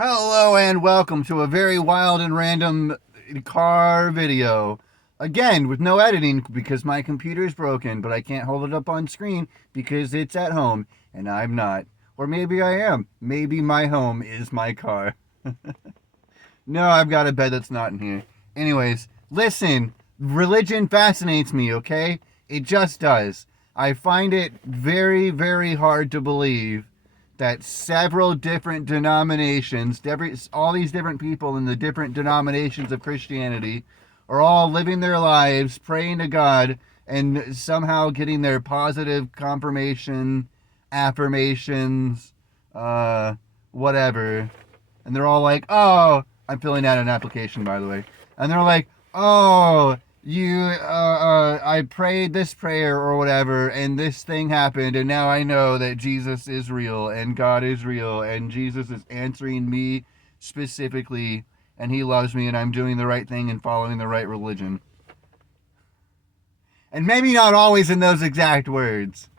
Hello and welcome to a very wild and random car video. Again, with no editing because my computer is broken, but I can't hold it up on screen because it's at home and I'm not. Or maybe I am. Maybe my home is my car. No, I've got a bed that's not in here. Anyways, listen, religion fascinates me, okay? It just does. I find it very, very hard to believe that several different denominations, all these different people in the different denominations of Christianity, are all living their lives, praying to God, and somehow getting their positive confirmation, affirmations, whatever. And they're all like, oh, I'm filling out an application, by the way. And they're like, oh, I prayed this prayer or whatever, and this thing happened, and now I know that Jesus is real, and God is real, and Jesus is answering me specifically, and he loves me, and I'm doing the right thing and following the right religion. And maybe not always in those exact words,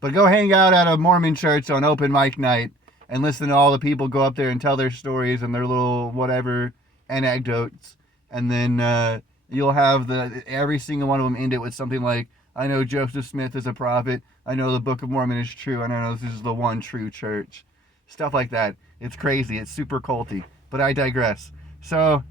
but go hang out at a Mormon church on open mic night and listen to all the people go up there and tell their stories and their little whatever anecdotes, and then you'll have every single one of them end it with something like, I know Joseph Smith is a prophet, I know the Book of Mormon is true, and I know this is the one true church. Stuff like that. It's crazy. It's super culty. But I digress. So,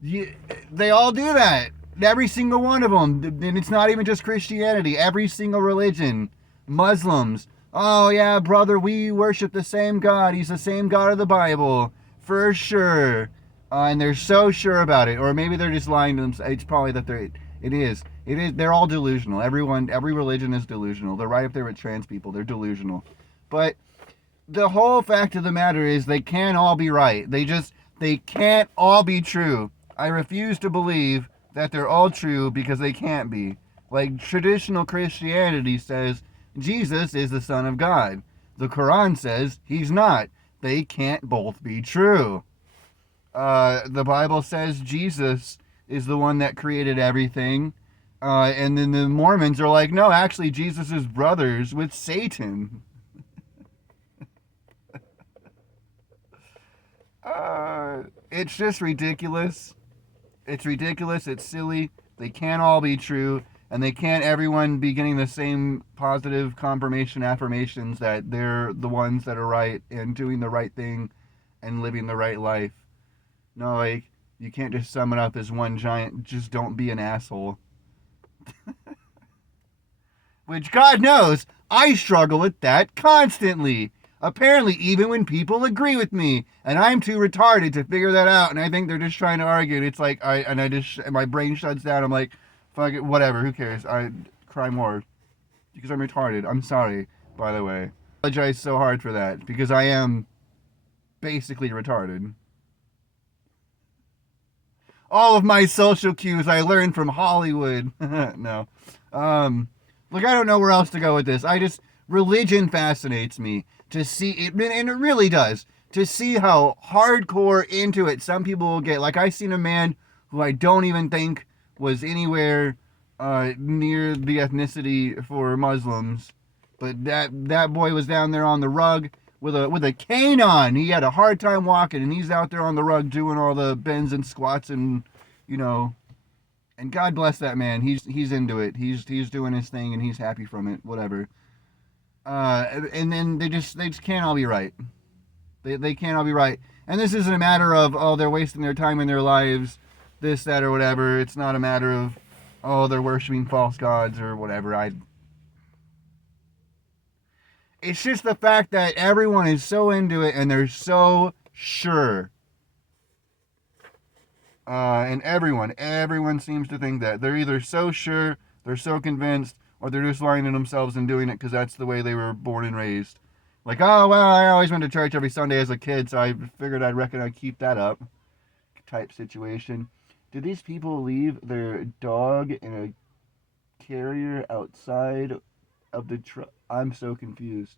they all do that. Every single one of them. And it's not even just Christianity. Every single religion. Muslims. Oh, yeah, brother, we worship the same God. He's the same God of the Bible. For sure. And they're so sure about it. Or maybe they're just lying to themselves. It's probably that it is. They're all delusional. Every religion is delusional. They're right up there with trans people. They're delusional. But the whole fact of the matter is they can't all be right. They can't all be true. I refuse to believe that they're all true because they can't be. Like traditional Christianity says Jesus is the Son of God. The Quran says he's not. They can't both be true. The Bible says Jesus is the one that created everything. And then the Mormons are like, no, actually, Jesus is brothers with Satan. It's just ridiculous. It's ridiculous. It's silly. They can't all be true. And they can't everyone be getting the same positive confirmation affirmations that they're the ones that are right and doing the right thing and living the right life. No, like, you can't just sum it up as one giant, just don't be an asshole. Which, God knows, I struggle with that constantly. Apparently, even when people agree with me, and I'm too retarded to figure that out, and I think they're just trying to argue, and it's like, my brain shuts down, I'm like, fuck it, whatever, who cares, I cry more, because I'm retarded, I'm sorry, by the way. I apologize so hard for that, because I am basically retarded. All of my social cues I learned from Hollywood. No. Look, I don't know where else to go with this. Religion fascinates me to see it, and it really does, to see how hardcore into it some people will get. Like, I seen a man who I don't even think was anywhere near the ethnicity for Muslims, but that boy was down there on the rug with a cane on. He had a hard time walking, and he's out there on the rug doing all the bends and squats, and you know, and God bless that man. He's into it. He's doing his thing, and he's happy from it. Whatever. And then they just can't all be right. They can't all be right. And this isn't a matter of, oh, they're wasting their time in their lives, this, that, or whatever. It's not a matter of, oh, they're worshiping false gods or whatever. It's just the fact that everyone is so into it and they're so sure. And everyone seems to think that. They're either so sure, they're so convinced, or they're just lying to themselves and doing it because that's the way they were born and raised. Like, oh, well, I always went to church every Sunday as a kid, so I figured I'd keep that up. Type situation. Did these people leave their dog in a carrier outside of the truck? I'm so confused.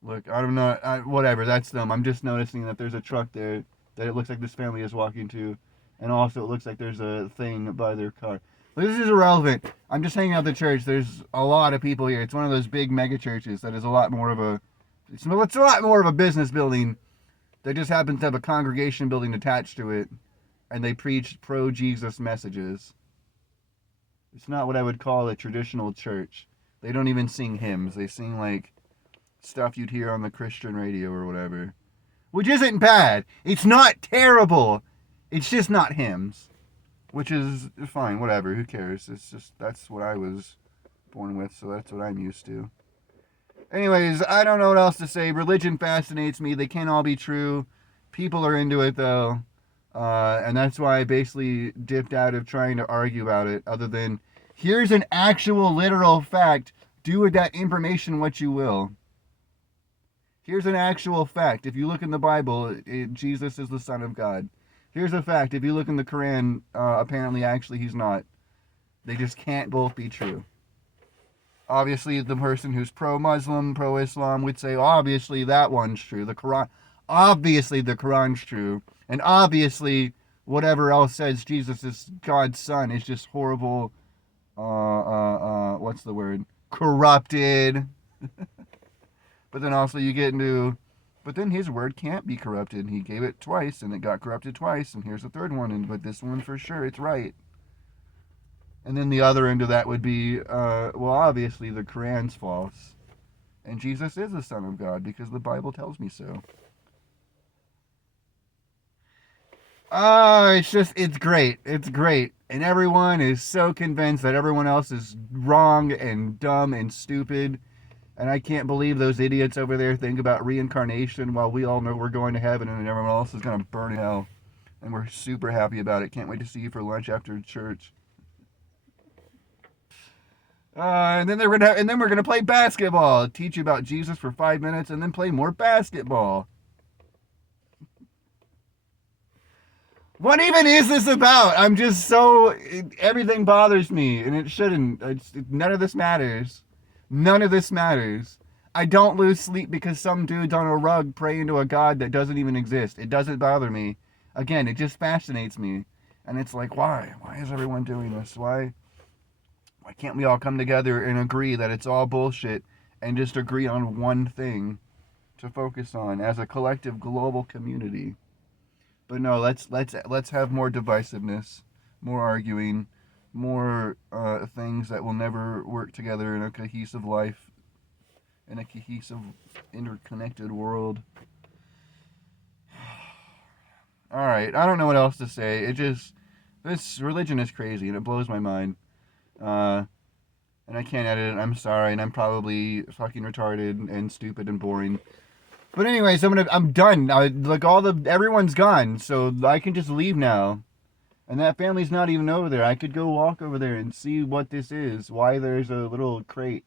Look, I'm not, whatever, that's them. I'm just noticing that there's a truck there that it looks like this family is walking to. And also, it looks like there's a thing by their car. This is irrelevant. I'm just hanging out at the church. There's a lot of people here. It's one of those big mega churches that is a lot more of a... It's a lot more of a business building that just happens to have a congregation building attached to it, and they preach pro-Jesus messages. It's not what I would call a traditional church. They don't even sing hymns. They sing like stuff you'd hear on the Christian radio or whatever. Which isn't bad. It's not terrible. It's just not hymns. Which is fine, whatever. Who cares? It's just, that's what I was born with, so that's what I'm used to. Anyways, I don't know what else to say. Religion fascinates me. They can't all be true. People are into it, though. And that's why I basically dipped out of trying to argue about it, other than, here's an actual literal fact. Do with that information what you will. Here's an actual fact. If you look in the Bible, Jesus is the Son of God. Here's a fact. If you look in the Quran, apparently, actually, he's not. They just can't both be true. Obviously, the person who's pro-Muslim, pro-Islam would say, obviously, that one's true. The Quran, obviously, the Quran's true. And obviously, whatever else says Jesus is God's son is just horrible, what's the word? Corrupted. But then also you get into, but then his word can't be corrupted. He gave it twice, and it got corrupted twice, and here's the third one, but this one for sure, it's right. And then the other end of that would be, well, obviously the Quran's false. And Jesus is the Son of God, because the Bible tells me so. It's great. It's great. And everyone is so convinced that everyone else is wrong and dumb and stupid. And I can't believe those idiots over there think about reincarnation while we all know we're going to heaven and everyone else is going to burn in hell. And we're super happy about it. Can't wait to see you for lunch after church. And then we're gonna play basketball. Teach you about Jesus for 5 minutes and then play more basketball. What even is this about? I'm just so... everything bothers me, and it shouldn't. None of this matters. None of this matters. I don't lose sleep because some dude's on a rug praying to a god that doesn't even exist. It doesn't bother me. Again, it just fascinates me. And it's like, why? Why is everyone doing this? Why can't we all come together and agree that it's all bullshit and just agree on one thing to focus on as a collective global community? But no, let's have more divisiveness, more arguing, more things that will never work together in a cohesive life, in a cohesive, interconnected world. All right, I don't know what else to say. This religion is crazy and it blows my mind. And I can't edit it. I'm sorry, and I'm probably fucking retarded and stupid and boring. But anyways, I'm done. Everyone's gone, so I can just leave now. And that family's not even over there. I could go walk over there and see what this is. Why there's a little crate.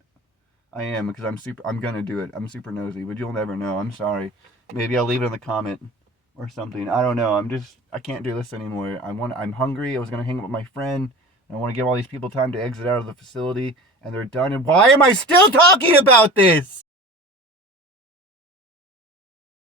I am, because I'm gonna do it. I'm super nosy, but you'll never know. I'm sorry. Maybe I'll leave it in the comment or something. I don't know. I can't do this anymore. I'm hungry. I was gonna hang out with my friend. And I want to give all these people time to exit out of the facility, and they're done. And why am I still talking about this?